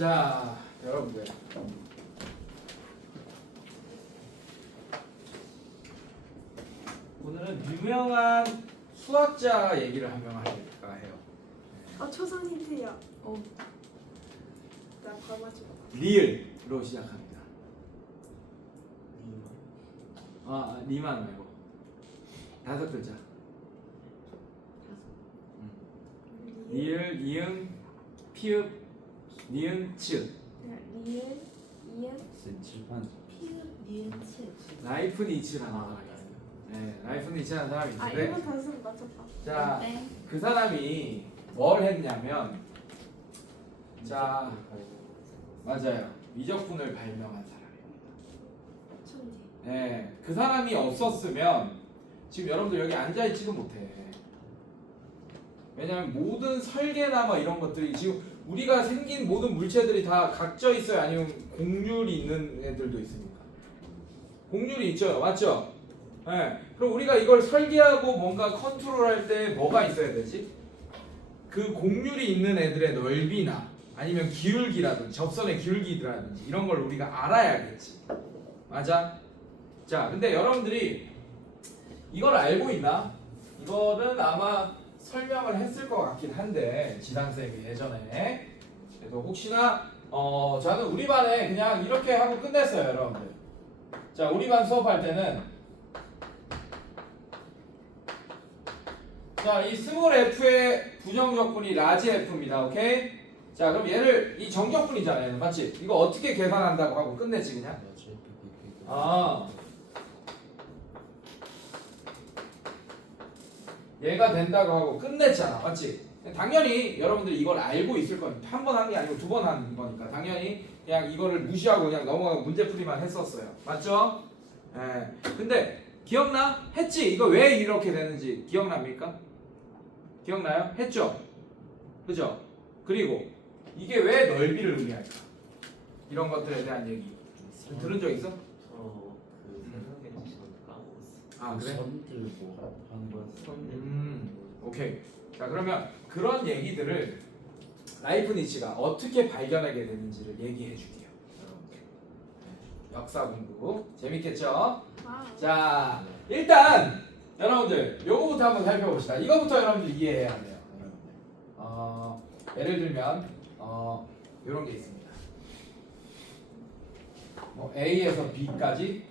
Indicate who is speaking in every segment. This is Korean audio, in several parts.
Speaker 1: 자, 여러분들. 오늘은 유명한 수학자 얘기를 한명 할까 해요.
Speaker 2: 아 초성 힌트요. 어. 나 맞춰.
Speaker 1: 리을로 시작합니다. 아, 아, 리만 말고 다섯 글자. 리을, 이응, 피읍, 니은, 치읓.
Speaker 2: 리을 이응
Speaker 3: 칠판
Speaker 2: 피읍 니은 칠.
Speaker 1: 라이프니츠라는 사람이 있어요. 네, 라이프니츠라는 사람이
Speaker 2: 아
Speaker 1: 있는데
Speaker 2: 이거 단수 맞췄다.
Speaker 1: 자,
Speaker 2: 네.
Speaker 1: 그 사람이 뭘 했냐면 자, 맞아요. 미적분을 발명한 사람입니다.
Speaker 2: 천재.
Speaker 1: 네, 그 사람이 없었으면 지금 여러분들 여기 앉아 있지도 못해. 왜냐하면 모든 설계나 뭐 이런 것들이 지금 우리가 생긴 모든 물체들이 다 각져 있어요, 아니면 공률이 있는 애들도 있습니까? 공률이 있죠, 맞죠? 네. 그럼 우리가 이걸 설계하고 뭔가 컨트롤할 때 뭐가 있어야 되지? 그 공률이 있는 애들의 넓이나 아니면 기울기라든지 접선의 기울기라든지 이런 걸 우리가 알아야겠지. 맞아? 자, 근데 여러분들이 이걸 알고 있나? 이거는 아마 설명을 했을 것 같긴 한데 지단 쌤이 예전에 그래도 혹시나 어 저는 우리 반에 그냥 이렇게 하고 끝냈어요, 여러분들. 자, 우리 반 수업할 때는 자, 이 스몰 f의 부정적분이 라지 f입니다. 오케이? 자, 그럼 얘를 이 정적분이잖아요. 맞지? 이거 어떻게 계산한다고 하고 끝냈지 그냥? 아. 얘가 된다고 하고 끝냈잖아. 맞지? 당연히 여러분들이 이걸 알고 있을 겁니다. 한번 한 게 아니고 두 번 한 거니까. 당연히 그냥 이거를 무시하고 그냥 넘어가고 문제풀이만 했었어요. 맞죠? 예. 근데 기억나? 했지? 이거 왜 이렇게 되는지 기억납니까? 기억나요? 했죠? 그죠? 그리고 이게 왜 넓이를 의미할까? 이런 것들에 대한 얘기. 들은 적 있어?
Speaker 3: 서로 그 설명해 주시는 거 까먹었어.
Speaker 1: 아, 그래?
Speaker 3: 선 들고 하는 거 선.
Speaker 1: 음, 오케이. 자 그러면 그런 얘기들을 라이프니치가 어떻게 발견하게 되는지를 얘기해 줄게요. 여러분들. 네, 역사 공부 재밌겠죠?
Speaker 2: 아.
Speaker 1: 자 일단 여러분들 요거부터 한번 살펴봅시다. 이거부터 여러분들 이해해야 돼요. 여러분들. 어, 예를 들면 어, 이런 게 있습니다. 뭐 A에서 B까지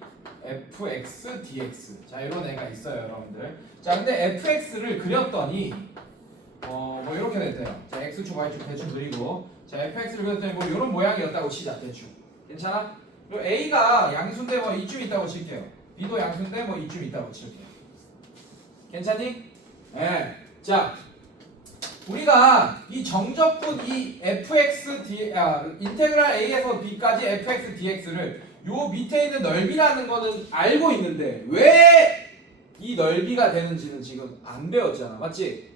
Speaker 1: fx dx. 자 이런 애가 있어요 여러분들. 자 근데 fx를 그렸더니 어뭐 이렇게 됐대요. 자 x축 y축 대충 그리고. 자 fx를 그렸더니 뭐 이런 모양이었다고 치자 대충. 괜찮아? 그리고 a가 양수인데 뭐 이쯤 있다고 칠게요. B도 양수인데 뭐 이쯤 있다고 칠게요. 괜찮니? 네자 우리가 이 정적분 이 fx d 아 인테그랄 a에서 b까지 fx dx를 요 밑에 있는 넓이라는 거는 알고 있는데 왜 이 넓이가 되는지는 지금 안 배웠잖아? 맞지?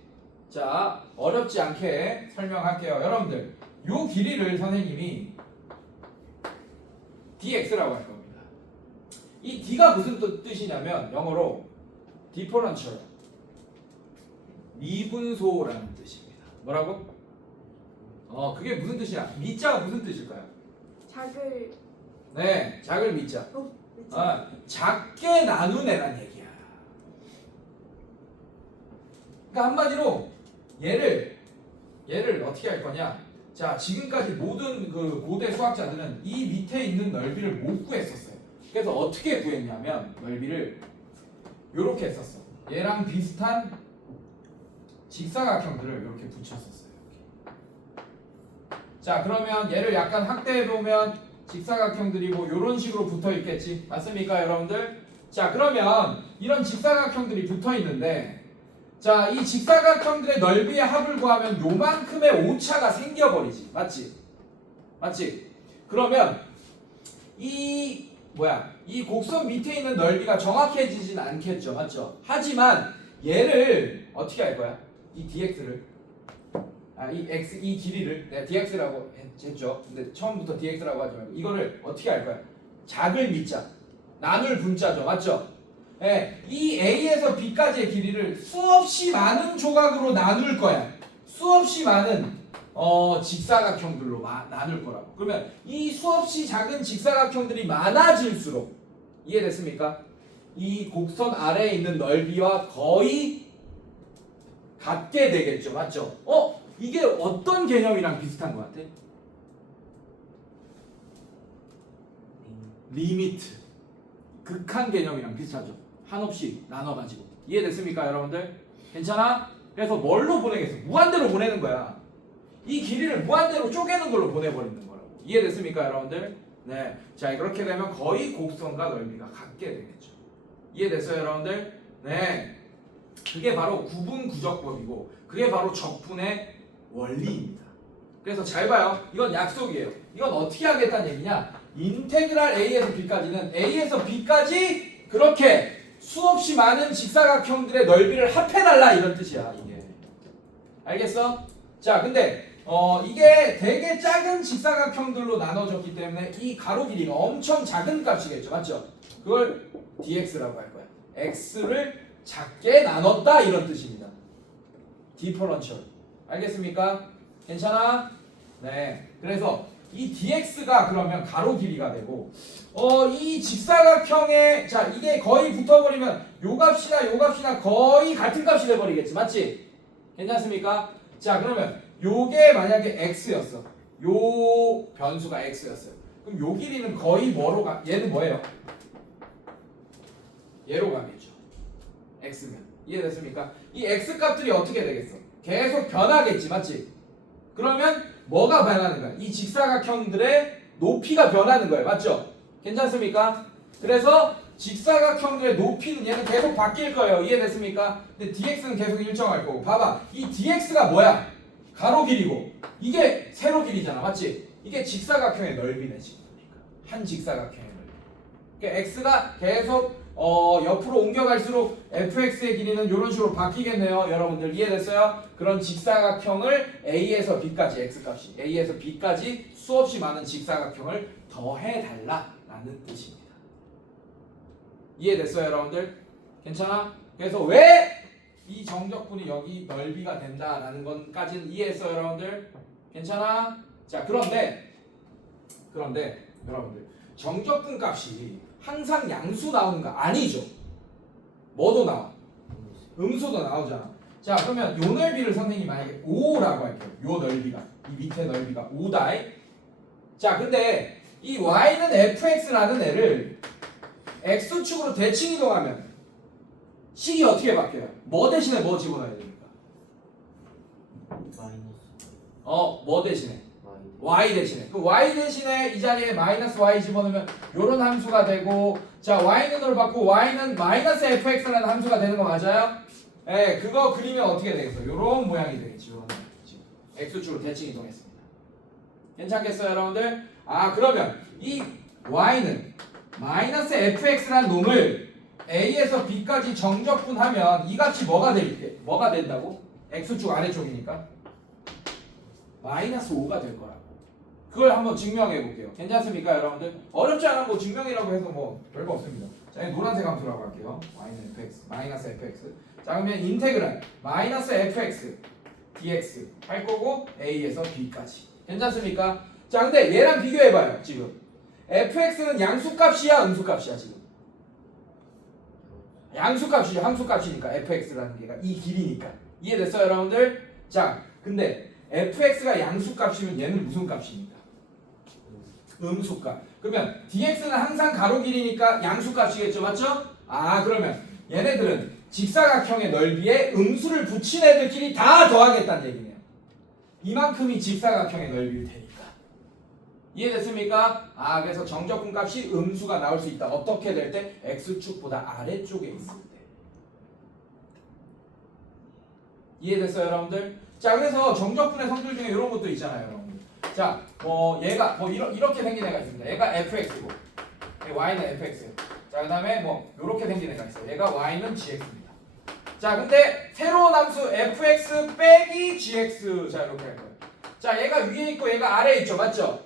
Speaker 1: 자 어렵지 않게 설명할게요. 여러분들 요 길이를 선생님이 dx라고 할 겁니다. 이 d가 무슨 뜻- 뜻이냐면 영어로 differential 미분소라는 뜻입니다 뭐라고? 어 그게 무슨 뜻이야? 미자가 무슨 뜻일까요?
Speaker 2: 작을
Speaker 1: 네 작을 미자
Speaker 2: 어?
Speaker 1: 아, 작게 나누네란 얘기야. 그러니까 한마디로 얘를 얘를 어떻게 할 거냐? 자, 지금까지 모든 그 고대 수학자들은 이 밑에 있는 넓이를 못 구했었어요. 그래서 어떻게 구했냐면 넓이를 이렇게 했었어. 얘랑 비슷한 직사각형들을 이렇게 붙였었어요. 이렇게. 자, 그러면 얘를 약간 확대해 보면 직사각형들이 뭐 이런 식으로 붙어 있겠지? 맞습니까 여러분들? 자 그러면 이런 직사각형들이 붙어 있는데 자 이 직사각형들의 넓이의 합을 구하면 요만큼의 오차가 생겨버리지. 맞지? 맞지? 그러면 이 뭐야 이 곡선 밑에 있는 넓이가 정확해지진 않겠죠. 맞죠? 하지만 얘를 어떻게 할 거야 이 dx를 아, 이 x 이 길이를 내가 dx라고 했- 했죠. 근데 처음부터 dx라고 하지 말고 이거를 어떻게 할 거야? 작을 미자, 나눌 분자죠, 맞죠? 예, 이 a에서 b까지의 길이를 수없이 많은 조각으로 나눌 거야. 수없이 많은 어, 직사각형들로 마- 나눌 거라고. 그러면 이 수없이 작은 직사각형들이 많아질수록 이해됐습니까? 이 곡선 아래에 있는 넓이와 거의 같게 되겠죠. 맞죠? 어? 이게 어떤 개념이랑 비슷한 것 같아? 리미트. 극한 개념이랑 비슷하죠. 한없이 나눠가지고. 이해됐습니까, 여러분들? 괜찮아? 그래서 뭘로 보내겠어? 무한대로 보내는 거야. 이 길이를 무한대로 쪼개는 걸로 보내버리는 거라고. 이해됐습니까, 여러분들? 네. 자, 그렇게 되면 거의 곡선과 넓이가 같게 되겠죠. 이해됐어요, 여러분들? 네. 그게 바로 구분 구적법이고, 그게 바로 적분의 원리입니다. 그래서 잘 봐요. 이건 약속이에요. 이건 어떻게 하겠다는 얘기냐? 인테그랄 a에서 b까지는 a에서 b까지 그렇게 수없이 많은 직사각형들의 넓이를 합해달라 이런 뜻이야 이게. 알겠어? 자, 근데 어 이게 되게 작은 직사각형들로 나눠졌기 때문에 이 가로 길이가 엄청 작은 값이겠죠, 맞죠? 그걸 dx라고 할 거야. x를 작게 나눴다 이런 뜻입니다. 디퍼런셜. 알겠습니까? 괜찮아? 네. 그래서 이 dx가 그러면 가로 길이가 되고 어 이 직사각형의 자 이게 거의 붙어버리면 요 값이나 요 값이나 거의 같은 값이 돼버리겠지 맞지? 괜찮습니까? 자 그러면 요게 만약에 x였어 요 변수가 x였어요 그럼 요 길이는 거의 뭐로 가 얘는 뭐예요? 얘로 가겠죠 x면 이해됐습니까? 이 x 값들이 어떻게 되겠어? 계속 변하겠지 맞지? 그러면 뭐가 변하는 거야? 이 직사각형들의 높이가 변하는 거예요. 맞죠? 괜찮습니까? 그래서 직사각형들의 높이는 얘는 계속 바뀔 거예요. 이해됐습니까? 근데 dx는 계속 일정할 거고. 봐봐. 이 dx가 뭐야? 가로 길이고. 이게 세로 길이잖아. 맞지? 이게 직사각형의 넓이네, 지금. 한 직사각형의 넓이. 그러니까 x가 계속 어, 옆으로 옮겨갈수록 fx의 길이는 이런 식으로 바뀌겠네요. 여러분들 이해됐어요? 그런 직사각형을 a에서 b까지 x 값이 a에서 b까지 수없이 많은 직사각형을 더해달라라는 뜻입니다. 이해됐어요, 여러분들? 괜찮아? 그래서 왜 이 정적분이 여기 넓이가 된다라는 건까지는 이해했어요, 여러분들? 괜찮아? 자, 그런데 그런데 여러분들 정적분 값이 항상 양수 나오는 거 아니죠? 뭐도 나와? 음수도 나오잖아. 자 그러면 요 넓이를 선생님이 만약에 5라고 할게요. 요 넓이가 이 밑에 넓이가 5다. 자 근데 이 y는 fx라는 애를 x축으로 대칭 이동하면 식이 어떻게 바뀌어요? 뭐 대신에 뭐 집어넣어야 됩니까?
Speaker 3: 마이너스
Speaker 1: 어, 뭐 대신에? Y 대신에 그 y 대신에 이 자리에 마이너스 y 집어넣으면 요런 함수가 되고 자 y는으로 바꾸고 y는 마이너스 fx라는 함수가 되는 거 맞아요? 예, 그거 그리면 어떻게 되겠어? 요런 모양이 지금 x축으로 대칭 이동했습니다 괜찮겠어요 여러분들? 아 그러면 이 y는 마이너스 fx라는 놈을 a에서 b까지 정적분하면 이 값이 뭐가 될 뭐가 된다고? x축 아래쪽이니까 마이너스 5가 될 거라고. 그걸 한번 증명해 볼게요. 괜찮습니까, 여러분들? 어렵지 않아 뭐 증명이라고 해서 뭐 별거 없습니다. 자, 이 노란색 함수라고 할게요. 마이너스 fx, 마이너스 fx. 자, 그러면 인테그랄 마이너스 fx dx 할 거고 a에서 b까지. 괜찮습니까? 자, 근데 얘랑 비교해 봐요. 지금 fx는 양수값이야, 음수값이야 지금. 양수값이죠. 함수값이니까 fx라는 게가 이 길이니까 이해됐어요, 여러분들? 자, 근데 fx가 양수값이면 얘는 무슨 값입니까? 음수값. 그러면 dx는 항상 가로 길이니까 양수값이겠죠, 맞죠? 아, 그러면 얘네들은 직사각형의 넓이에 음수를 붙인 애들끼리 다 더하겠다는 얘기네요. 이만큼이 직사각형의 넓이일 테니까. 이해됐습니까? 아, 그래서 정적분 값이 음수가 나올 수 있다. 어떻게 될 때? x축보다 아래쪽에 있을 때. 이해됐어요, 여러분들? 자, 그래서 정적분의 성질 중에 이런 것도 있잖아요. 자, 뭐 얘가 뭐 이러, 이렇게 생긴 애가 있습니다. 얘가 fx고, y는 fx예요. 자, 그다음에 뭐 이렇게 생긴 애가 있어요. 얘가 y는 gx입니다. 자, 근데 새로운 함수 fx 빼기 gx 자 이렇게 할 거예요. 자, 얘가 위에 있고 얘가 아래에 있죠, 맞죠?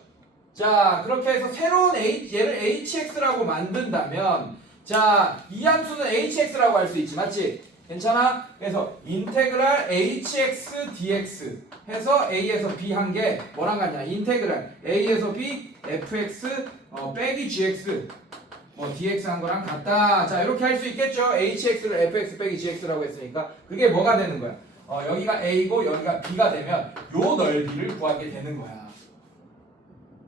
Speaker 1: 자, 그렇게 해서 새로운 h 얘를 hx라고 만든다면, 자, 이 함수는 hx라고 할 수 있지, 맞지? 괜찮아? 그래서 인테그랄 hx dx 해서 a에서 b 한 게 뭐랑 같냐? 인테그랄 a에서 b fx 어, 빼기 gx 뭐 dx 한 거랑 같다. 자 이렇게 할 수 있겠죠? hx를 fx 빼기 gx라고 했으니까 그게 뭐가 되는 거야? 어, 여기가 a고 여기가 b가 되면 요 넓이를 구하게 되는 거야.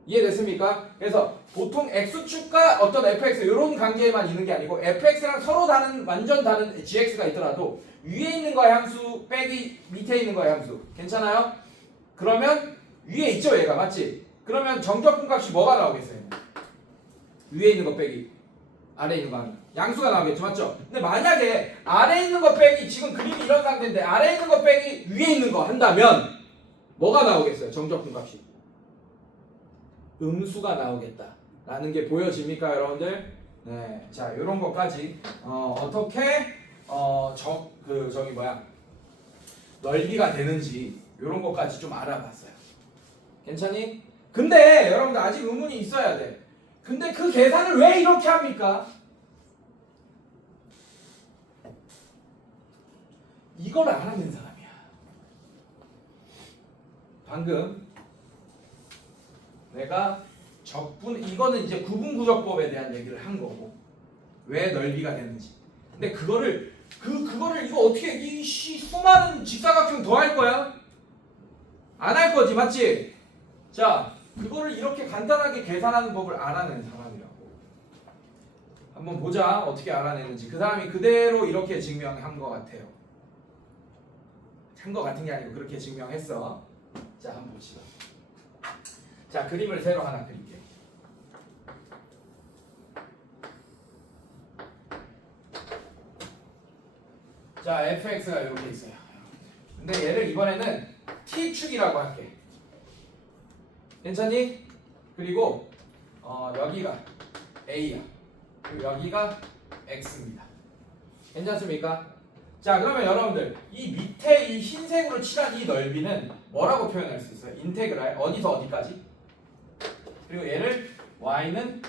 Speaker 1: 이해됐습니까? 그래서 보통 x축과 어떤 fx 이런 관계에만 있는 게 아니고 fx랑 서로 다른 완전 다른 gx가 있더라도 위에 있는 거의 함수 빼기 밑에 있는 거의 함수 괜찮아요? 그러면 위에 있죠 얘가 맞지? 그러면 정적분 값이 뭐가 나오겠어요? 위에 있는 거 빼기 아래 있는 거 하면 양수가 나오겠죠 맞죠? 근데 만약에 아래 있는 거 빼기 지금 그림이 이런 상태인데 아래 있는 거 빼기 위에 있는 거 한다면 뭐가 나오겠어요? 정적분 값이 음수가 나오겠다라는 게 보여집니까 여러분들? 네, 자 이런 것까지 어, 어떻게 어저그 저기 뭐야 넓이가 되는지 이런 것까지 좀 알아봤어요. 괜찮니? 근데 여러분들 아직 의문이 있어야 돼. 근데 그 계산을 왜 이렇게 합니까? 이걸 알아낸 사람이야. 방금 내가 적분 이거는 이제 구분 구조법에 대한 얘기를 한 거고 왜 넓이가 되는지. 근데 그거를 그 그거를 이거 어떻게 이씨 수많은 직사각형 더 할 거야? 안 할 거지 맞지? 자 그거를 이렇게 간단하게 계산하는 법을 알아낸 사람이라고. 한번 보자 어떻게 알아내는지. 그 사람이 그대로 이렇게 증명한 것 같아요. 한 것 같은 게 아니고 그렇게 증명했어. 자 한번 봅시다. 자 그림을 새로 하나 그릴게요. 자 fx가 이렇게 있어요. 근데 얘를 이번에는 t축이라고 할게. 괜찮니? 그리고 어, 여기가 a야. 그리고 여기가 x입니다. 괜찮습니까? 자 그러면 여러분들 이 밑에 이 흰색으로 칠한 이 넓이는 뭐라고 표현할 수 있어요? 인테그랄 어디서 어디까지? 그리고 얘를 y는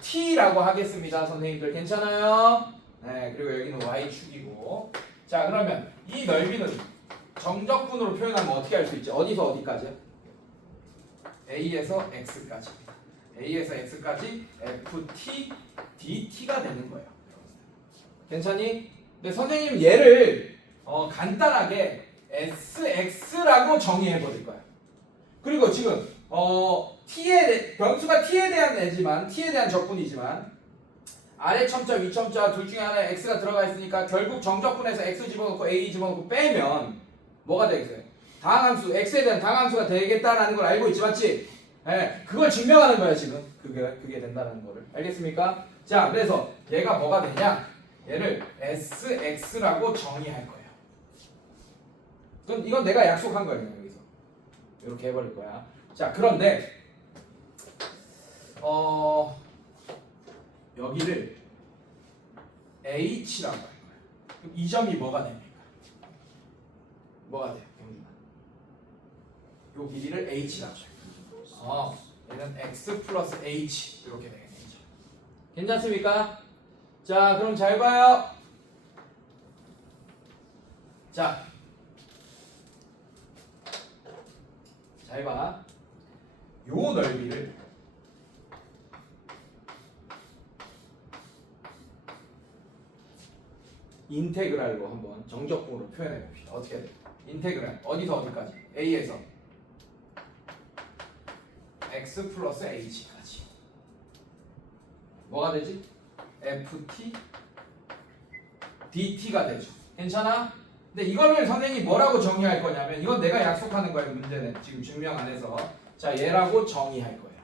Speaker 1: ft라고 하겠습니다 선생님들 괜찮아요? 네 그리고 여기는 y축이고 자 그러면 이 넓이는 정적분으로 표현하면 어떻게 할 수 있지? 어디서 어디까지요? a에서 x까지 a에서 x까지 ft dt가 되는 거예요 괜찮니? 근데 선생님 얘를 어, 간단하게 sx라고 정의해 버릴 거야. 그리고 지금 어, t에 대- 변수가 t에 대한 애지만 t에 대한 적분이지만 아래 첨자 위 첨자 둘 중에 하나에 x가 들어가 있으니까 결국 정적분에서 x 집어넣고 a 집어넣고 빼면 뭐가 되겠어요? 당함수 x에 대한 당함수가 되겠다라는 걸 알고 있지 맞지? 예, 그걸 증명하는 거야 지금 그게 그게 된다는 거를 알겠습니까? 자 그래서 얘가 뭐가 되냐? 얘를 sx라고 정의할 거예요. 그럼 이건 내가 약속한 거예요 여기서 이렇게 해버릴 거야. 자 그런데 어 여기를 h라고 할 거야. 그럼 이 점이 뭐가 됩니까? 뭐가 돼요? 요 길이를 h라고 할 거야. 어, 얘는 x 플러스 h 이렇게 되겠죠. 괜찮습니까? 자, 그럼 잘 봐요. 자, 잘 봐. 요 넓이를 인테그랄로 한번 정적분으로 표현해 봅시다. 어떻게 돼? 인테그랄 어디서 어디까지? a에서 x 플러스 h까지. 뭐가 되지? ft dt가 되죠. 괜찮아? 근데 이거를 선생님이 뭐라고 정의할 거냐면 이건 내가 약속하는 거예요. 문제는 지금 증명 안 해서 자 얘라고 정의할 거예요.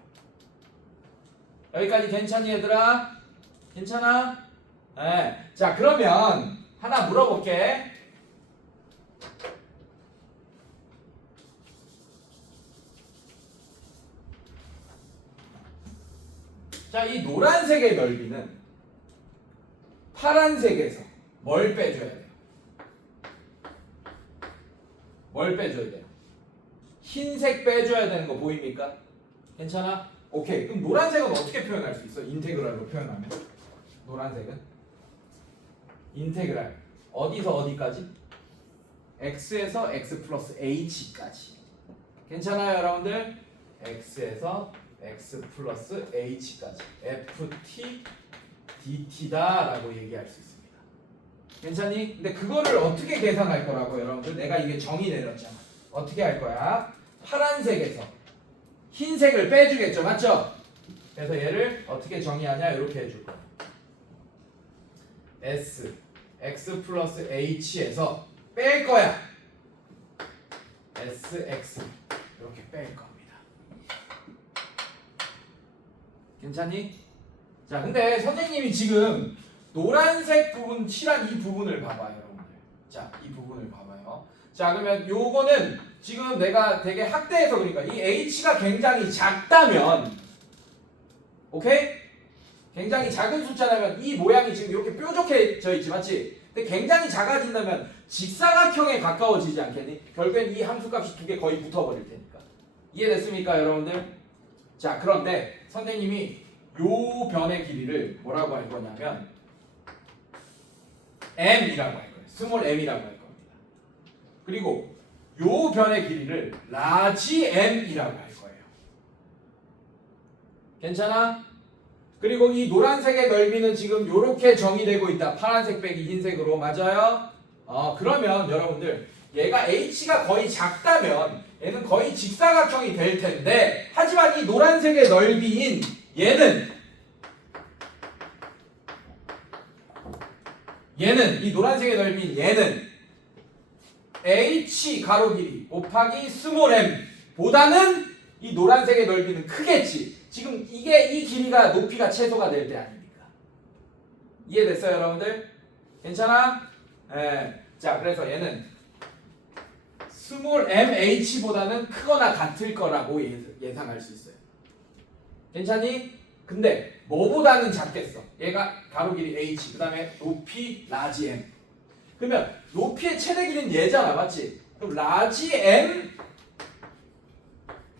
Speaker 1: 여기까지 괜찮니 얘들아? 괜찮아? 네. 자 그러면 하나 물어볼게. 자, 이 노란색의 넓이는 파란색에서 뭘 빼줘야 돼요? 뭘 빼줘야 돼요? 흰색 빼줘야 되는 거 보입니까? 괜찮아? 오케이. 그럼 노란색은 어떻게 표현할 수 있어? 인테그랄로 표현하면? 노란색은? 인테그랄 어디서 어디까지? x에서 x 플러스 h까지 괜찮아요 여러분들? x에서 x 플러스 h까지 ft dt다라고 얘기할 수 있습니다 괜찮니? 근데 그거를 어떻게 계산할 거라고 여러분들 내가 이게 정의 내렸잖아 어떻게 할 거야? 파란색에서. 흰색을 빼주겠죠. 맞죠? 그래서 얘를 어떻게 정의하냐? 이렇게 해줄 거야 s x 플러스 h에서 뺄 거야. Sx 이렇게 뺄 겁니다. 괜찮니? 자 근데 선생님이 지금 노란색 부분 칠한 이 부분을 봐봐요 여러분들. 자 이 부분을 봐봐요. 자 그러면 요거는 지금 내가 되게 학대해서 그러니까 이 h가 굉장히 작다면 오케이? 굉장히 작은 숫자라면 이 모양이 지금 이렇게 뾰족해져 있지 맞지? 근데 굉장히 작아진다면 직사각형에 가까워지지 않겠니? 결국엔 이 함수값이 두 개 거의 붙어버릴 테니까 이해됐습니까 여러분들? 자 그런데 선생님이 요 변의 길이를 뭐라고 할 거냐면 m이라고 할 거예요 스몰 m이라고 할 겁니다 그리고 요 변의 길이를 라지 m이라고 할 거예요 괜찮아? 그리고 이 노란색의 넓이는 지금 이렇게 정의되고 있다. 파란색 빼기 흰색으로 맞아요? 어 그러면 여러분들 얘가 h가 거의 작다면 얘는 거의 직사각형이 될 텐데 하지만 이 노란색의 넓이인 얘는 얘는 이 노란색의 넓이인 얘는 h 가로 길이 곱하기 스몰 m 보다는 이 노란색의 넓이는 크겠지. 지금 이게 이 길이가 높이가 최소가 될 때 아닙니까? 이해됐어요, 여러분들? 괜찮아? 예. 자, 그래서 얘는 스몰 mh보다는 크거나 같을 거라고 예- 예상할 수 있어요. 괜찮니? 근데 뭐보다는 작겠어. 얘가 가로 길이 h, 그 다음에 높이 라지 m. 그러면 높이의 최대 길이는 얘잖아, 맞지? 그럼 라지 m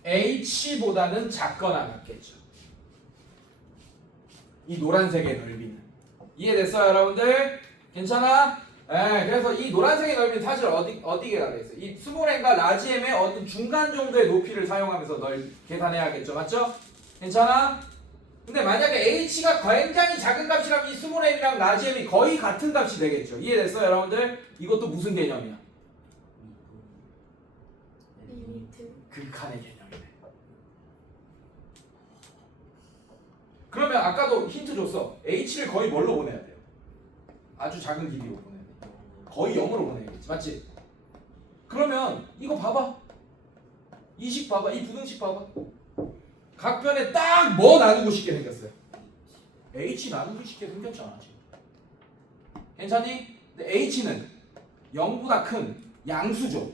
Speaker 1: h보다는 작거나 같겠죠. 이 노란색의 넓이는 이해됐어요, 여러분들? 괜찮아? 예, 그래서 이 노란색의 넓이는 사실 어디 어디게 다르겠어요? 이 스몰 m과 라지 m의 어떤 중간 정도의 높이를 사용하면서 널 계산해야겠죠, 맞죠? 괜찮아? 근데 만약에 h가 굉장히 작은 값이라면 이 스몰 m이랑 라지 m이 거의 같은 값이 되겠죠. 이해됐어요, 여러분들? 이것도 무슨 개념이야? 극한의 개념이네. 그러면 아까도 힌트 줬어. h를 거의 뭘로 보내야 돼요? 아주 작은 길이로 보내야 돼. 거의 0으로 보내야겠지. 맞지? 그러면 이거 봐봐. 이식 봐봐. 이 부등식 봐봐. 각 변에 딱 뭐 나누고 싶게 생겼어요? h 나누고 싶게 생겼잖아 지금. 괜찮니? 근데 h는 0보다 큰 양수죠.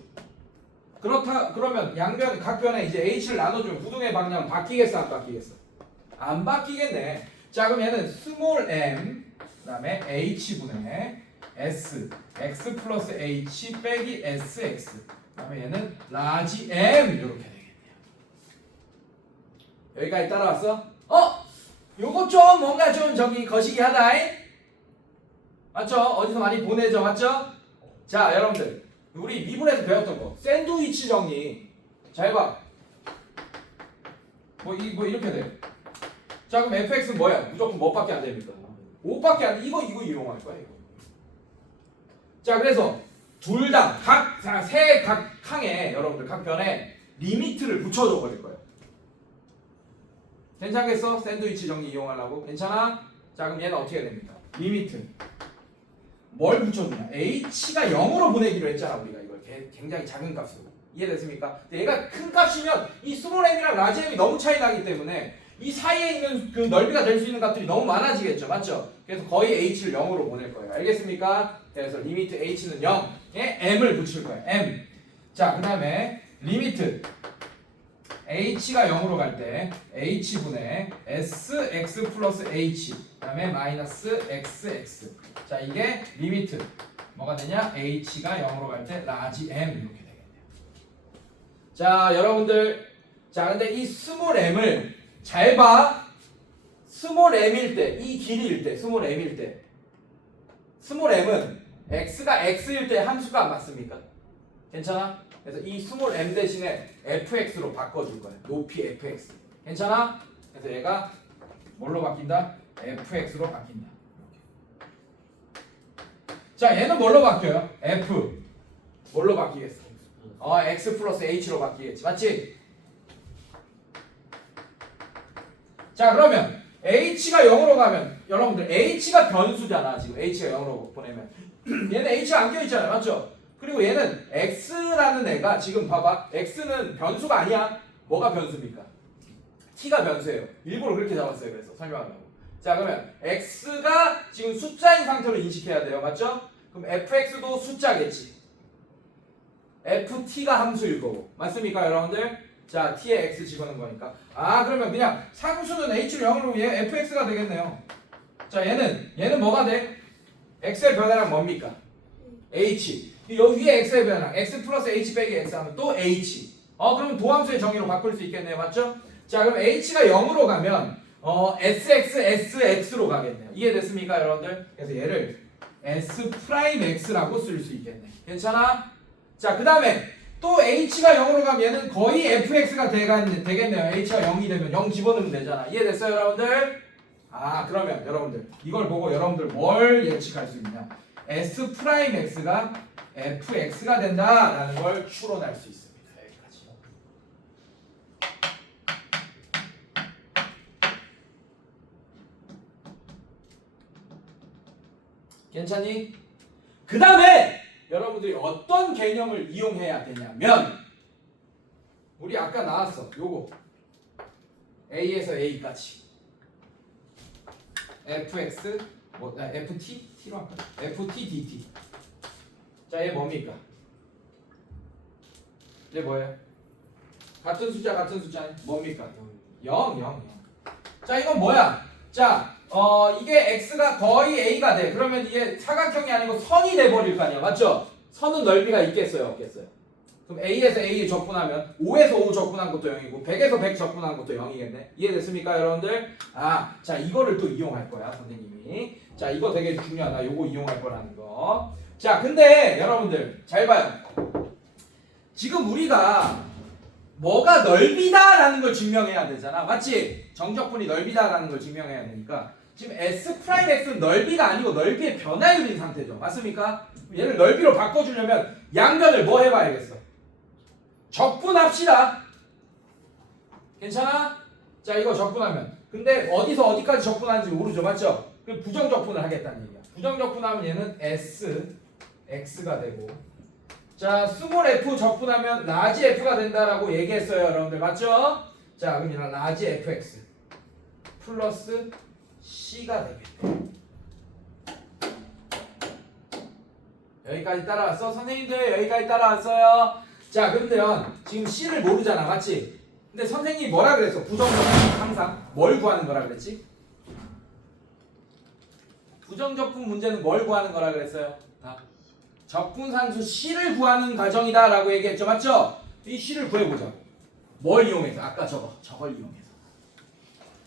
Speaker 1: 그렇다 그러면 양변 각변에 이제 h를 나눠주면 부등의 방향은 바뀌겠어 안 바뀌겠어? 안 바뀌겠네. 자 그럼 얘는 스몰 m 그다음에 h 분의 s x 플러스 h 빼기 sx 그다음에 얘는 라지 m 이렇게. 여기까지 따라왔어? 어? 요거 좀 뭔가 좀 저기 거시기 하다. 맞죠? 어디서 많이 보내죠, 맞죠? 자 여러분들 우리 미분에서 배웠던 거 샌드위치 정리 잘 봐. 뭐, 이, 뭐 이렇게 돼. 자 그럼 fx는 뭐야? 무조건 뭐밖에 안 됩니까? 5밖에 안 돼. 이거 이거 이용할 거야 이거. 자 그래서 둘 다 각세각 항에 여러분들 각 변에 리미트를 붙여줘 버릴 거예요. 괜찮겠어? 샌드위치 정리 이용하려고 괜찮아? 자 그럼 얘는 어떻게 됩니까? 리미트 뭘 붙여주냐? h가 0으로 보내기로 했잖아 우리가 이걸 개- 굉장히 작은 값으로 이해됐습니까? 얘가 큰 값이면 이 스몰 m이랑 라지 m이 너무 차이 나기 때문에 이 사이에 있는 그 넓이가 될 수 있는 값들이 너무 많아지겠죠 맞죠? 그래서 거의 h를 0으로 보낼 거예요 알겠습니까? 그래서 리미트 h는 0에 m을 붙일 거예요 m 자 그 다음에 리미트 h가 0으로 갈 때 h분의 sx 플러스 h 그 다음에 마이너스 xx 자 이게 리미트. 뭐가 되냐? H가 0으로 갈 때 라지 m 이렇게 되겠네요. 자 여러분들. 자 근데 이 스몰 m을 잘봐. 스몰 m일 때 이 길이일 때 스몰 m일 때. 스몰 m은 x가 x일 때 함수가 안 맞습니까? 괜찮아? 그래서 이 스몰 m 대신에 fx로 바꿔줄 거야. 높이 fx. 괜찮아? 그래서 얘가 뭘로 바뀐다? fx로 바뀐다. 자, 얘는 뭘로 바뀌어요? f. 뭘로 바뀌겠어? 어, x 플러스 h로 바뀌겠지. 맞지? 자, 그러면 h가 0으로 가면 여러분들 h가 변수잖아. 지금 h가 0으로 보내면 얘는 h가 안 껴있잖아요. 맞죠? 그리고 얘는 x라는 애가 지금 봐봐. x는 변수가 아니야. 뭐가 변수입니까? t가 변수예요. 일부러 그렇게 잡았어요. 그래서 설명하려고. 자, 그러면 x가 지금 숫자인 상태로 인식해야 돼요. 맞죠? 그럼 fx도 숫자겠지. ft가 함수일 거고. 맞습니까, 여러분들? 자, t에 x 집어넣은 거니까. 아, 그러면 그냥 상수는 h를 0으로 얘 fx가 되겠네요. 자, 얘는 얘는 뭐가 돼? x의 변화량 뭡니까? h. 여기 위에 x의 변화. x 플러스 h 빼기 x 하면 또 h. 어, 그럼 도함수의 정의로 바꿀 수 있겠네요. 맞죠? 자, 그럼 h가 0으로 가면 어, sx, sx로 가겠네요. 이해됐습니까, 여러분들? 그래서 얘를 s 프라임 x라고 쓸 수 있겠네. 괜찮아? 자, 그 다음에 또 h가 0으로 가면 얘는 거의 fx가 되겠네, 되겠네요. h가 0이 되면 0 집어넣으면 되잖아. 이해됐어요, 여러분들? 아, 그러면 여러분들 이걸 보고 여러분들 뭘 예측할 수 있냐? S 프라임 x가 fx가 된다라는 걸 추론할 수 있습니다. 여기까지. 괜찮니? 그 다음에 여러분들이 어떤 개념을 이용해야 되냐면 우리 아까 나왔어 요거 A에서 A까지 fx 뭐 아, ft t로 할까? ft dt 자 얘 뭡니까? 얘 뭐예요? 같은 숫자 같은 숫자 뭡니까? 0 0 0. 자 이건 뭐야? 자 어, 이게 x가 거의 a가 돼. 그러면 이게 사각형이 아니고 선이 돼 버릴 거 아니야. 맞죠? 선은 넓이가 있겠어요, 없겠어요? 그럼 a에서 a 적분하면 5에서 5 적분한 것도 0이고 100에서 100 적분한 것도 0이겠네. 이해됐습니까, 여러분들? 아, 자 이거를 또 이용할 거야, 선생님이. 자, 이거 되게 중요하다. 요거 이용할 거라는 거. 자, 근데 여러분들 잘 봐요. 지금 우리가 뭐가 넓이다라는 걸 증명해야 되잖아. 맞지? 정적분이 넓이다라는 걸 증명해야 되니까 지금 S 프라임 X는 넓이가 아니고 넓이의 변화율인 상태죠. 맞습니까? 얘를 넓이로 바꿔주려면 양변을 뭐 해봐야겠어? 적분합시다. 괜찮아? 자 이거 적분하면 근데 어디서 어디까지 적분하는지 모르죠. 맞죠? 그 부정 적분을 하겠다는 얘기야. 부정 적분하면 얘는 S X가 되고 자, 스몰 f 적분하면 라지 f가 된다라고 얘기했어요, 여러분들 맞죠? 자, 그럼 얘는 라지 fx 플러스 c가 되겠다. 여기까지 따라왔어, 선생님들 여기까지 따라왔어요. 자, 그러면 지금 c를 모르잖아, 맞지? 근데 선생님이 뭐라 그랬어? 부정적분 항상 뭘 구하는 거라 그랬지? 부정적분 문제는 뭘 구하는 거라 그랬어요? 다. 적분상수 C를 구하는 과정이다 라고 얘기했죠, 맞죠? 이 C를 구해보자고. 뭘 이용해서? 아까 저거, 저걸 이용해서.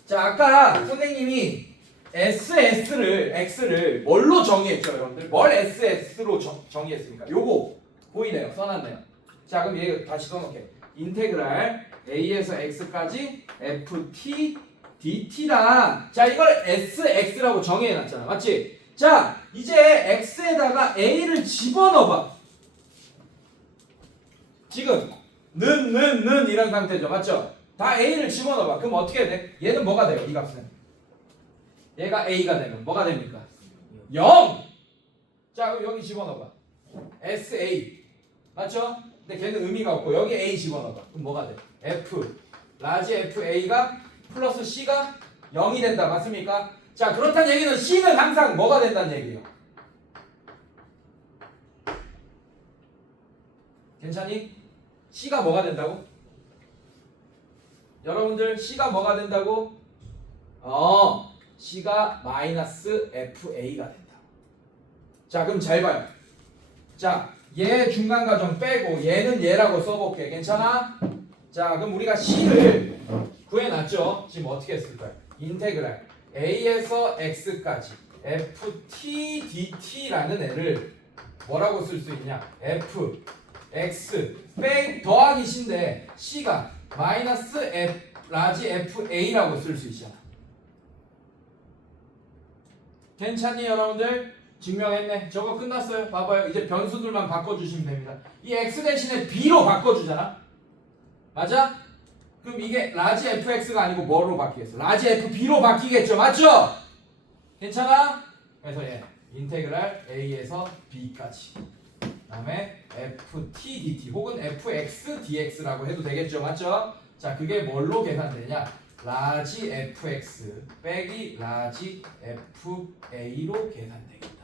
Speaker 1: 자, 아까 선생님이 SS를 X를 뭘로 정의했죠, 여러분들? 뭘 SS로 정, 정의했습니까? 요거 보이네요, 써놨네요. 자, 그럼 얘 다시 써놓게. 인테그랄 A에서 X까지 FT DT다. 자, 이걸 SX라고 정의해놨잖아, 맞지? 자, 이제 x에다가 a를 집어넣어봐. 지금 는, 는, 는 이런 상태죠. 맞죠? 다 a를 집어넣어봐. 그럼 어떻게 돼? 얘는 뭐가 돼요? 이 값은. 얘가 a가 되면 뭐가 됩니까? 0! 자, 그럼 여기 집어넣어봐. sa. 맞죠? 근데 걔는 의미가 없고 여기 a 집어넣어봐. 그럼 뭐가 돼? f. 라지 fa가 플러스 c가 0이 된다. 맞습니까? 자, 그렇다는 얘기는 C는 항상 뭐가 된다는 얘기예요? 괜찮니? C가 뭐가 된다고? 여러분들 C가 뭐가 된다고? 어, C가 마이너스 FA가 된다. 자, 그럼 잘 봐요. 자, 얘 중간 과정 빼고 얘는 얘라고 써볼게. 괜찮아? 자, 그럼 우리가 C를 구해놨죠? 지금 어떻게 했을까요? 인테그랄 A에서 X까지 ftdt라는 애를 뭐라고 쓸 수 있냐? f x 뺑 더하기 c인데 c가 마이너스 f 라지 fa라고 쓸 수 있잖아. 괜찮니 여러분들? 증명했네. 저거 끝났어요. 봐봐요. 이제 변수들만 바꿔주시면 됩니다. 이 x 대신에 b로 바꿔주잖아. 맞아? 그럼 이게 라지 fx가 아니고 뭐로 바뀌겠어? 라지 fb로 바뀌겠죠. 맞죠? 괜찮아? 그래서 얘 인테그랄 a에서 b까지. 그다음에 ft dt 혹은 fx dx라고 해도 되겠죠. 맞죠? 자, 그게 뭘로 계산되냐? 라지 fx 빼기 라지 fa로 계산되겠다.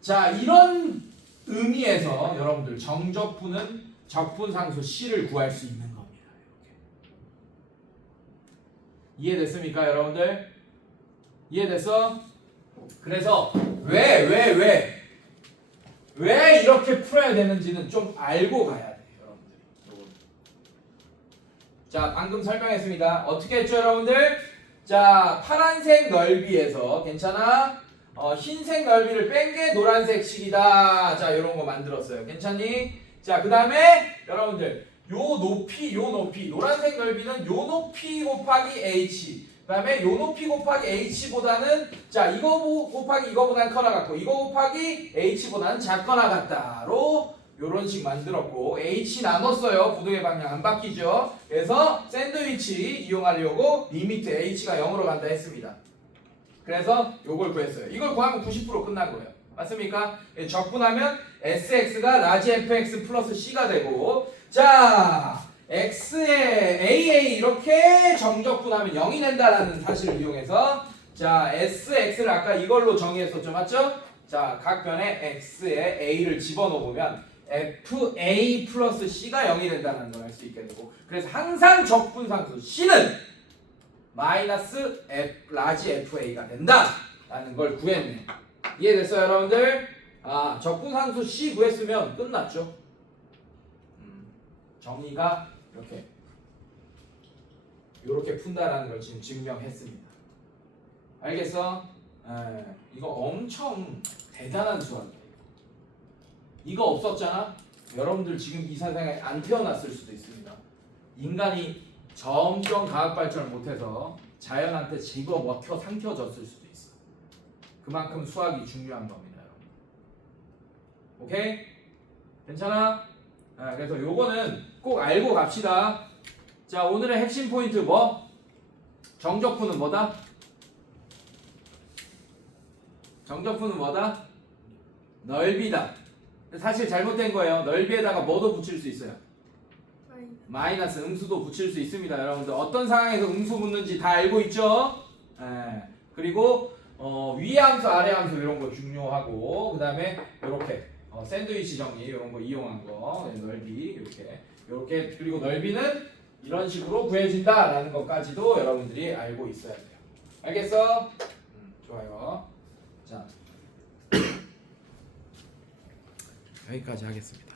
Speaker 1: 자, 이런 의미에서 여러분들 정적분은 적분상수 c를 구할 수 있는 겁니다. 이렇게. 이해됐습니까, 여러분들? 이해됐어? 그래서 왜, 왜, 왜, 왜 이렇게 풀어야 되는지는 좀 알고 가야 돼요, 여러분들. 자, 방금 설명했습니다. 어떻게 했죠, 여러분들? 자, 파란색 넓이에서 괜찮아? 어, 흰색 넓이를 뺀 게 노란색 식이다. 자, 이런 거 만들었어요. 괜찮니? 자, 그 다음에 여러분들 요 높이, 요 높이, 노란색 넓이는 요 높이 곱하기 h. 그 다음에 요 높이 곱하기 h보다는 자 이거 보- 곱하기 이거보다는 커나 같고 이거 곱하기 h보다는 작거나 같다로 요런 식 만들었고 h 나눴어요 부동의 방향 안 바뀌죠 그래서 샌드위치 이용하려고 리미트 h가 0으로 간다 했습니다 그래서 요걸 구했어요 이걸 구하면 90% 끝난 거예요 맞습니까? 예, 적분하면 sx가 라지 fx 플러스 c가 되고 자 x에 AA 이렇게 정적분하면 0이 된다라는 사실을 이용해서 자 sx를 아까 이걸로 정의했었죠 맞죠? 자 각 변에 x에 a를 집어넣으면 fa 플러스 c가 0이 된다는 걸 알 수 있게 되고 그래서 항상 적분상수 c는 마이너스 f 라지 fa가 된다 라는 걸 구했네 이해됐어요 여러분들? 아 적분상수 c 구했으면 끝났죠 음, 정의가 이렇게 이렇게 푼다라는 걸 지금 증명했습니다. 알겠어? 에, 이거 엄청 대단한 수학이에요. 이거 없었잖아? 여러분들 지금 이 세상에 안 태어났을 수도 있습니다. 인간이 점점 과학 발전을 못해서 자연한테 집어 먹혀 삼켜졌을 수도 있어. 그만큼 수학이 중요한 겁니다, 여러분. 오케이? 괜찮아? 아, 그래서 요거는 꼭 알고 갑시다. 자, 오늘의 핵심 포인트 뭐? 정적분은 뭐다? 정적분은 뭐다? 넓이다. 사실 잘못된 거예요. 넓이에다가 뭐도 붙일 수 있어요. 마이너스 음수도 붙일 수 있습니다. 여러분들 어떤 상황에서 음수 붙는지 다 알고 있죠? 예. 그리고 어, 위 함수, 아래 함수 이런 거 중요하고 그 다음에 이렇게 어, 샌드위치 정리 이런 거 이용한 거 네, 넓이 이렇게 이렇게 그리고 넓이는 이런 식으로 구해진다라는 것까지도 여러분들이 알고 있어야 돼요. 알겠어? 음, 좋아요. 자 여기까지 하겠습니다.